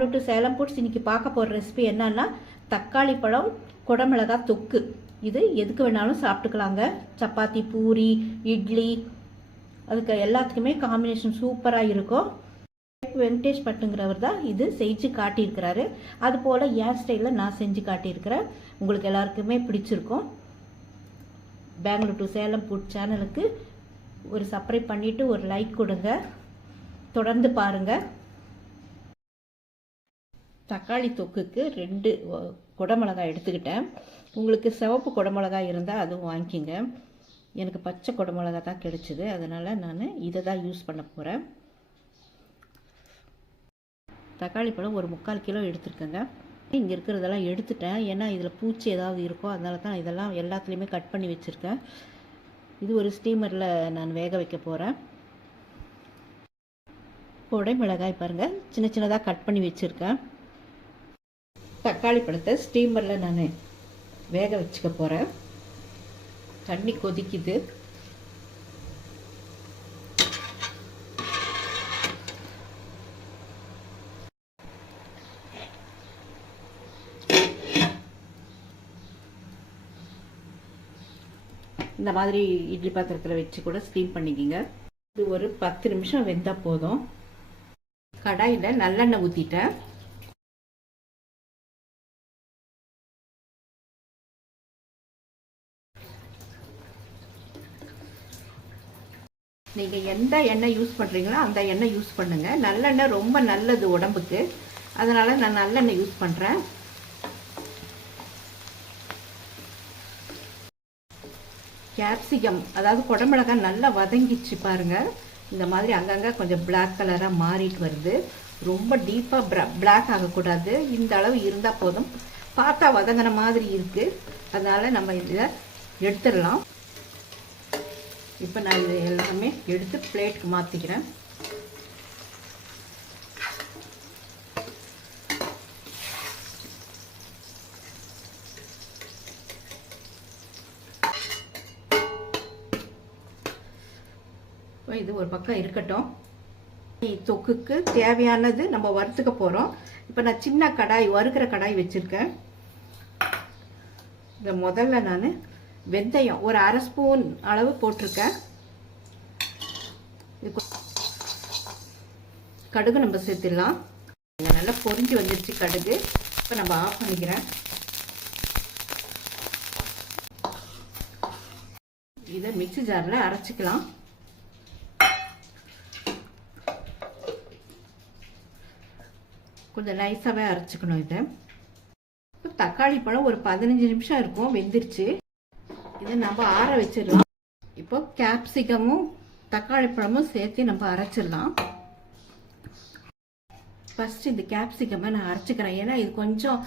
To Salem foods இன்னைக்கு பார்க்க போகிற ரெசிபி என்னன்னா தக்காளி பழம் குடமிளகாய் தொக்கு. இது எதுக்கு வேணாலும் சாப்பிட்டுக்கலாங்க. சப்பாத்தி, பூரி, இட்லி, அதுக்கு எல்லாத்துக்குமே காம்பினேஷன் சூப்பராக இருக்கும். வெங்கடேஷ் பட்டுங்கிறவர் தான் இது செஞ்சு காட்டியிருக்கிறாரு. அதுபோல் என் ஸ்டைலில் நான் செஞ்சு காட்டியிருக்கிறேன். உங்களுக்கு எல்லாருக்குமே பிடிச்சிருக்கும். பெங்களூர் டு சேலம் ஃபுட் சேனலுக்கு ஒரு சப்ஸ்கிரைப் பண்ணிவிட்டு ஒரு லைக் கொடுங்க. தொடர்ந்து பாருங்கள். தக்காளி தொக்குக்கு 2 குடமிளகாய் எடுத்துக்கிட்டேன். உங்களுக்கு சிவப்பு குடமிளகாய் இருந்தால் அதுவும் வாங்கிக்கிங்க. எனக்கு பச்சை குடமிளகாய் தான் கிடைச்சிது, அதனால் நான் இதை தான் யூஸ் பண்ண போகிறேன். தக்காளி பழம் ஒரு 3/4 கிலோ எடுத்துருக்கேங்க. இங்கே இருக்கிறதெல்லாம் எடுத்துட்டேன், ஏன்னா இதில் பூச்சி ஏதாவது இருக்கும், அதனால தான் இதெல்லாம் எல்லாத்துலேயுமே கட் பண்ணி வச்சுருக்கேன். இது ஒரு ஸ்டீமரில் நான் வேக வைக்க போகிறேன். குடமிளகாய் பாருங்கள், சின்ன சின்னதாக கட் பண்ணி வச்சுருக்கேன். தக்காளி பழத்தை ஸ்டீமரில் நான் வேக வச்சுக்க போகிறேன். தண்ணி கொதிக்குது. இந்த மாதிரி இட்லி பாத்திரத்தில் வச்சு கூட ஸ்டீம் பண்ணிக்கிங்க. இது ஒரு 10 நிமிஷம் வெந்தால் போதும். கடாயில் நல்லெண்ணெய் ஊற்றிட்டேன். நீங்கள் எந்த எண்ணெய் யூஸ் பண்ணுறீங்களோ அந்த எண்ணெய் யூஸ் பண்ணுங்கள். நல்லெண்ணெய் ரொம்ப நல்லது உடம்புக்கு, அதனால் நான் நல்லெண்ணெய் யூஸ் பண்ணுறேன். கேப்சிகம், அதாவது குடமிளகாய் நல்லா வதங்கிச்சு பாருங்கள். இந்த மாதிரி அங்கங்கே கொஞ்சம் பிளாக் கலராக மாறிட்டு வருது. ரொம்ப டீப்பாக பிளாக் ஆகக்கூடாது, இந்த அளவு இருந்தால் போதும். பார்த்தா வதங்கின மாதிரி இருக்குது, அதனால் நம்ம இதை எடுத்துடலாம். இப்போ நான் இதை எல்லாமே எடுத்து பிளேட்டுக்கு மாற்றிக்கிறேன். இது ஒரு பக்கம் இருக்கட்டும். தொக்குக்கு தேவையானது நம்ம வறுத்துக்க போகிறோம். இப்போ நான் சின்ன கடாய், வறுக்கிற கடாய் வச்சுருக்கேன். இந்த முதல்ல நான் வெந்தயம் ஒரு 1/2 ஸ்பூன் அளவு போட்டிருக்கேன். கடுகு நம்ம சேர்த்துடலாம். நல்லா பொரிஞ்சு வந்துருச்சு கடுகு. இப்போ நம்ம ஆஃப் பண்ணிக்கிறேன். இதை மிக்ஸி ஜாரில் அரைச்சிக்கலாம். கொஞ்சம் நைஸாகவே அரைச்சிக்கணும். இதை இப்போ தக்காளி பழம் ஒரு 15 நிமிஷம் இருக்கும், வெந்துருச்சு. இதை நம்ம ஆற வச்சிடலாம். இப்போ கேப்சிகமும் தக்காளி பழமும் சேர்த்து நம்ம அரைச்சிடலாம். ஃபர்ஸ்ட் இந்த கேப்சிகமை நான் அரைச்சிக்கிறேன், ஏன்னா இது கொஞ்சம்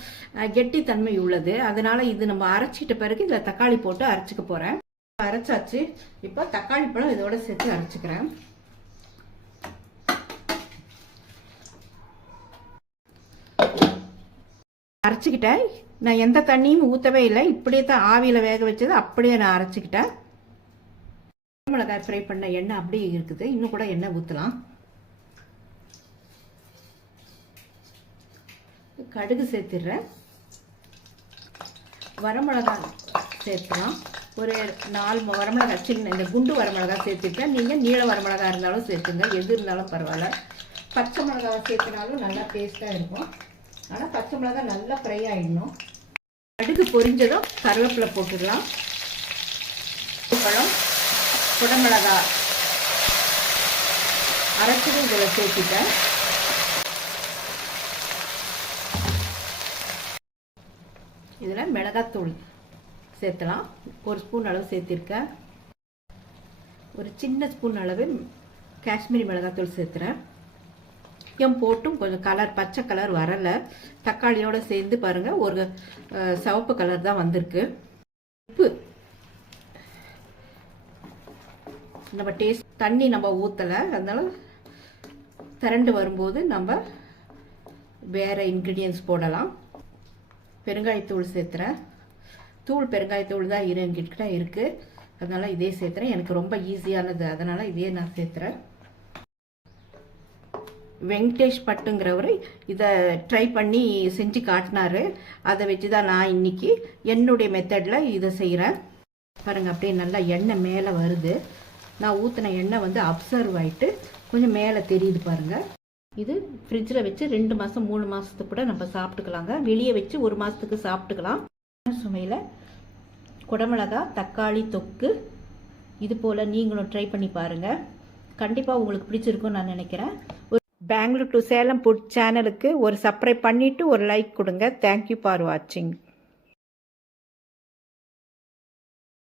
கெட்டித்தன்மை உள்ளது, அதனால இது நம்ம அரைச்சிட்ட பிறகு இதில் தக்காளி போட்டு அரைச்சிக்க போகிறேன். அரைச்சாச்சு. இப்போ தக்காளி பழம் இதோட சேர்த்து அரைச்சிக்கிறேன். அரைச்சிக்கிட்டேன். நான் எந்த தண்ணியும் ஊற்றவே இல்லை, இப்படியே தான் ஆவியில் வேக வச்சது அப்படியே நான் அரைச்சிக்கிட்டேன். மிளகாய் ஃப்ரை பண்ண எண்ணெய் அப்படியே இருக்குது, இன்னும் கூட எண்ணெய் ஊற்றலாம். கடுகு சேர்த்துடுறேன். வரமிளகாய் சேர்த்துலாம். ஒரு 4 வரமிளகாய், சின்ன இந்த குண்டு வரமிளகாய் சேர்த்துட்டேன். நீங்கள் நீள வரமிளகாய் இருந்தாலும் சேர்த்துங்க, எது இருந்தாலும் பரவாயில்ல. பச்சை மிளகாய் சேர்த்துனாலும் நல்லா டேஸ்ட்டாக இருக்கும். ஆனால் பச்சை மிளகாய் நல்லா ஃப்ரை ஆகிடணும். கடுகு பொரிஞ்சதும் கருவேப்பிலை போட்டுடலாம். பழம், குடமிளகாய் அரைச்சதும் இதில் சேர்த்துட்டேன். இதில் மிளகாத்தூள் சேர்த்துலாம். 1 ஸ்பூன் அளவு சேர்த்திருக்கேன். ஒரு சின்ன ஸ்பூன் அளவு காஷ்மீரி மிளகாத்தூள் சேர்த்துறேன். போட்டும் கொஞ்சம் கலர், பச்சை கலர் வரலை. தக்காளியோடு சேர்ந்து பாருங்கள், ஒரு சிவப்பு கலர் தான் வந்திருக்கு. உப்பு நம்ம டேஸ்ட், தண்ணி நம்ம ஊற்றலை, அதனால திரண்டு வரும்போது நம்ம வேறு இன்க்ரீடியன்ஸ் போடலாம். பெருங்காயத்தூள் சேர்த்துறேன். பெருங்காயத்தூள் தான் என்கிட்ட இருக்குது, அதனால் இதே சேர்த்துறேன். எனக்கு ரொம்ப ஈஸியானது, அதனால் இதே நான் சேர்த்துறேன். வெங்கடேஷ் பட்டுங்கிறவர் இதை ட்ரை பண்ணி செஞ்சு காட்டினாரு. அதை வச்சு தான் நான் இன்னைக்கு என்னுடைய மெத்தடில் இதை செய்கிறேன். பாருங்கள், அப்படியே நல்லா எண்ணெய் மேலே வருது. நான் ஊற்றின எண்ணெய் வந்து அப்சர்வ் ஆகிட்டு கொஞ்சம் மேலே தெரியுது பாருங்கள். இது ஃப்ரிட்ஜில் வச்சு 2 மாதம் 3 மாதத்துக்கு கூட நம்ம சாப்பிட்டுக்கலாங்க. வெளியே வச்சு 1 மாதத்துக்கு சாப்பிட்டுக்கலாம். சுமையில் குடமிளகா தக்காளி தொக்கு இது போல் நீங்களும் ட்ரை பண்ணி பாருங்கள். கண்டிப்பாக உங்களுக்கு பிடிச்சிருக்கும்னு நான் நினைக்கிறேன். பெங்களூர் டு சேலம் ஃபுட் சேனலுக்கு ஒரு சப்ஸ்கிரைப் பண்ணிவிட்டு ஒரு லைக் கொடுங்க. தேங்க்யூ ஃபார் வாட்சிங்.